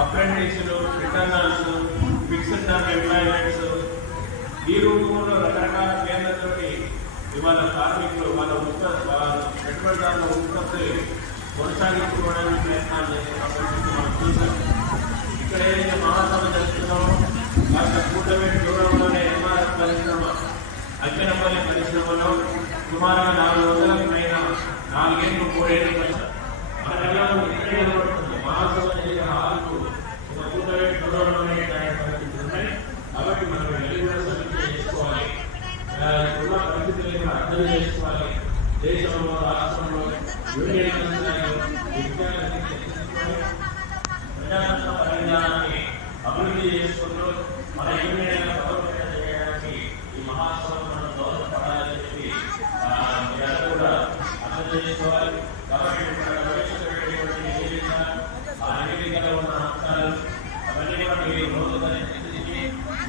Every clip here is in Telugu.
అప్రెంటిస్లు రిటర్నర్స్ ఫిక్స్డ్ టర్మ్ ఎంప్లాయ్మెంట్స్ ఈ రూపంలో రకరకాల కేంద్రంలోకి ఇవాళ కార్మికులు మన ఉత్త పెట్టుబడిదారుల ఉత్పత్తి కొనసాగించుకోవడానికి ప్రయత్నాలు చేసే మనం చూసాం. ఇక్కడ ఏదైతే మహాసభ జరుగుతున్నామో కాస్త కూటమి దూరంలోనే ఎంఆర్ఎస్ పరిశ్రమ అజ్ఞనపల్లి పరిశ్రమలో సుమారుగా నాలుగు వందల పైన నాలుగేళ్ళు మూడేళ్ళు పరిశ్రమ పరిస్థితులను కూడా అర్థం చేసుకోవాలి దేశంలో రాష్ట్రంలో యూనియన్ పరిజ్ఞానాన్ని అభివృద్ధి చేసుకుంటూ మన యూనియన్ బలోపేతం చేయడానికి ఈ మహాసభ మనం దోహదపడాలని చెప్పి మీరందరూ కూడా అర్థం చేసుకోవాలి కాబట్టి ఇక్కడ ప్రవేశపెట్టేటువంటి నివేదిక ఆ నివేదికలో ఉన్న అంశాలు అవన్నీ కూడా మీరు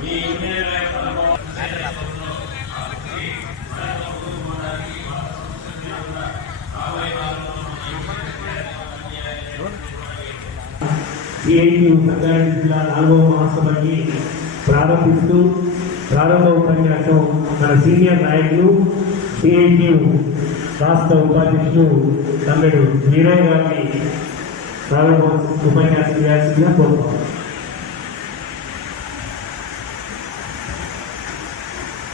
మీ యూనియన్ యొక్క అనుభవం నాయకత్వంలో ఆ వ్యక్తి మరింత ముందుకు పోవడానికి మన సంస్కృతిని కూడా రాబోయే కాలంలో మన యూనియన్ సిఐటి సంగారెడ్డి జిల్లా నాలుగవ మహాసభకి ప్రారంభిస్తూ ప్రారంభ ఉపన్యాసం మన సీనియర్ నాయకులు సిఐటియు రాష్ట్ర ఉపాధ్యక్షులు తమ్ముడు వీరయ్య గారిని ప్రారంభ ఉపన్యాసం చేయాల్సిందిగా కోరుతున్నాం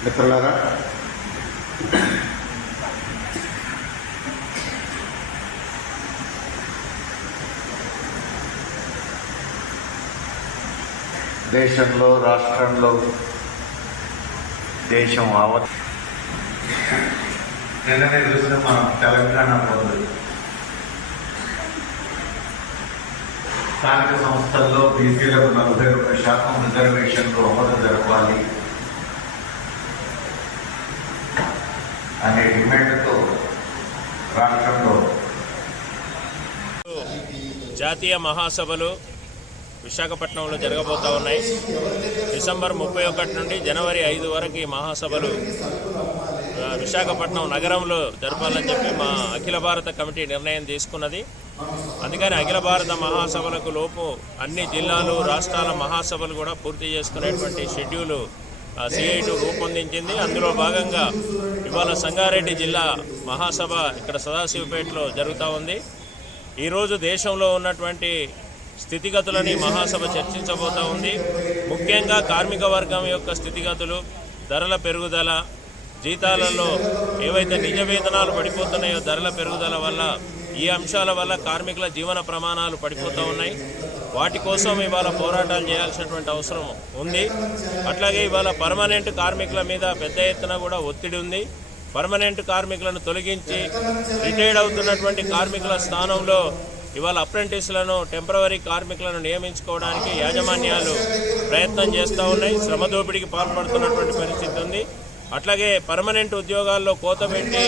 మిత్రులారా దేశంలో రాష్ట్రంలో దేశం ఆవత్ నిన్ననే చూసిన మనం తెలంగాణ పొందు స్థానిక సంస్థల్లో బీసీలకు నలభై ఒక్క శాతం రిజర్వేషన్లు అమలు జరపాలి అనే డిమాండ్తో రాష్ట్రంలో జాతీయ మహాసభలు విశాఖపట్నంలో జరగబోతా ఉన్నాయి. డిసెంబర్ ముప్పై ఒకటి నుండి జనవరి ఐదు వరకు ఈ మహాసభలు విశాఖపట్నం నగరంలో జరపాలని చెప్పి మా అఖిల భారత కమిటీ నిర్ణయం తీసుకున్నది. అందుకని అఖిల భారత మహాసభలకు లోపు అన్ని జిల్లాలు రాష్ట్రాల మహాసభలు కూడా పూర్తి చేసుకునేటువంటి షెడ్యూలు సిఐటు రూపొందించింది. అందులో భాగంగా ఇవాళ సంగారెడ్డి జిల్లా మహాసభ ఇక్కడ సదాశివపేటలో జరుగుతూ ఉంది. ఈరోజు దేశంలో ఉన్నటువంటి స్థితిగతులని మహాసభ చర్చించబోతా ఉంది. ముఖ్యంగా కార్మిక వర్గం యొక్క స్థితిగతులు ధరల పెరుగుదల జీతాలలో ఏవైతే నిజ వేతనాలు పడిపోతున్నాయో ధరల పెరుగుదల వల్ల ఈ అంశాల వల్ల కార్మికుల జీవన ప్రమాణాలు పడిపోతూ ఉన్నాయి. వాటి కోసం ఇవాళ పోరాటాలు చేయాల్సినటువంటి అవసరం ఉంది. అట్లాగే ఇవాళ పర్మనెంట్ కార్మికుల మీద పెద్ద ఎత్తున కూడా ఒత్తిడి ఉంది. పర్మనెంట్ కార్మికులను తొలగించి రిటైర్డ్ అవుతున్నటువంటి కార్మికుల స్థానంలో ఇవాళ అప్రెంటిస్లను టెంపరవరీ కార్మికులను నియమించుకోవడానికి యాజమాన్యాలు ప్రయత్నం చేస్తూ ఉన్నాయి. శ్రమ దోపిడీకి పాల్పడుతున్నటువంటి పరిస్థితి ఉంది. అట్లాగే పర్మనెంట్ ఉద్యోగాల్లో కోత పెట్టి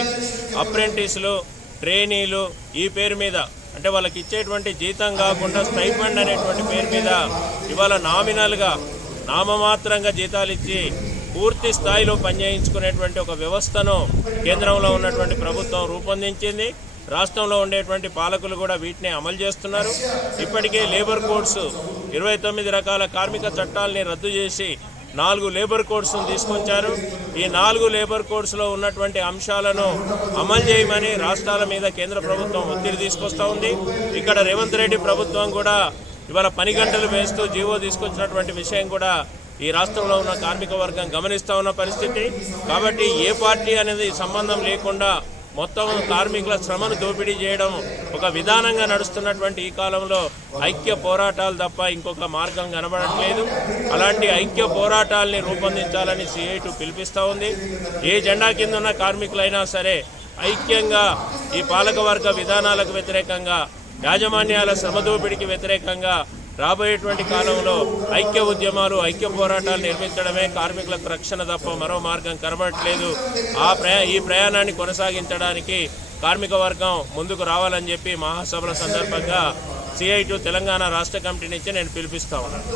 అప్రెంటిస్లు ట్రైనీలు ఈ పేరు మీద అంటే వాళ్ళకి ఇచ్చేటువంటి జీతం కాకుండా స్టైఫండ్ అనేటువంటి పేరు మీద ఇవాళ నామినల్గా నామమాత్రంగా జీతాలు ఇచ్చి పూర్తి స్థాయిలో పనిచేయించుకునేటువంటి ఒక వ్యవస్థను కేంద్రంలో ఉన్నటువంటి ప్రభుత్వం రూపొందించింది. రాష్ట్రంలో ఉండేటువంటి పాలకులు కూడా వీటిని అమలు చేస్తున్నారు. ఇప్పటికే లేబర్ కోడ్స్ ఇరవై తొమ్మిది రకాల కార్మిక చట్టాలని రద్దు చేసి నాలుగు లేబర్ కోడ్స్ను తీసుకొచ్చారు. ఈ నాలుగు లేబర్ కోడ్స్లో ఉన్నటువంటి అంశాలను అమలు చేయమని రాష్ట్రాల మీద కేంద్ర ప్రభుత్వం ఒత్తిడి తీసుకొస్తూ ఉంది. ఇక్కడ రేవంత్ రెడ్డి ప్రభుత్వం కూడా ఇవాళ పని గంటలు వేస్తూ జీవో తీసుకొచ్చినటువంటి విషయం కూడా ఈ రాష్ట్రంలో ఉన్న కార్మిక వర్గం గమనిస్తూ ఉన్న పరిస్థితి. కాబట్టి ఏ పార్టీ అనేది సంబంధం లేకుండా మొత్తం కార్మికుల శ్రమను దోపిడీ చేయడం ఒక విధానంగా నడుస్తున్నటువంటి ఈ కాలంలో ఐక్య పోరాటాలు తప్ప ఇంకొక మార్గం కనబడట్లేదు. అలాంటి ఐక్య పోరాటాలని రూపొందించాలని సిఐటు పిలిపిస్తూ ఉంది. ఏ జెండా కింద ఉన్న కార్మికులైనా సరే ఐక్యంగా ఈ పాలకవర్గ విధానాలకు వ్యతిరేకంగా యాజమాన్యాల శ్రమ దోపిడీకి వ్యతిరేకంగా రాబోయేటువంటి కాలంలో ఐక్య ఉద్యమాలు ఐక్య పోరాటాలు నిర్మించడమే కార్మికులకు రక్షణ తప్ప మరో మార్గం కనబడట్లేదు. ఆ ప్రయా ఈ ప్రయాణాన్ని కొనసాగించడానికి కార్మిక వర్గం ముందుకు రావాలని చెప్పి మహాసభల సందర్భంగా సిఐటు తెలంగాణ రాష్ట్ర కమిటీ నుంచి నేను పిలిపిస్తా ఉన్నాను.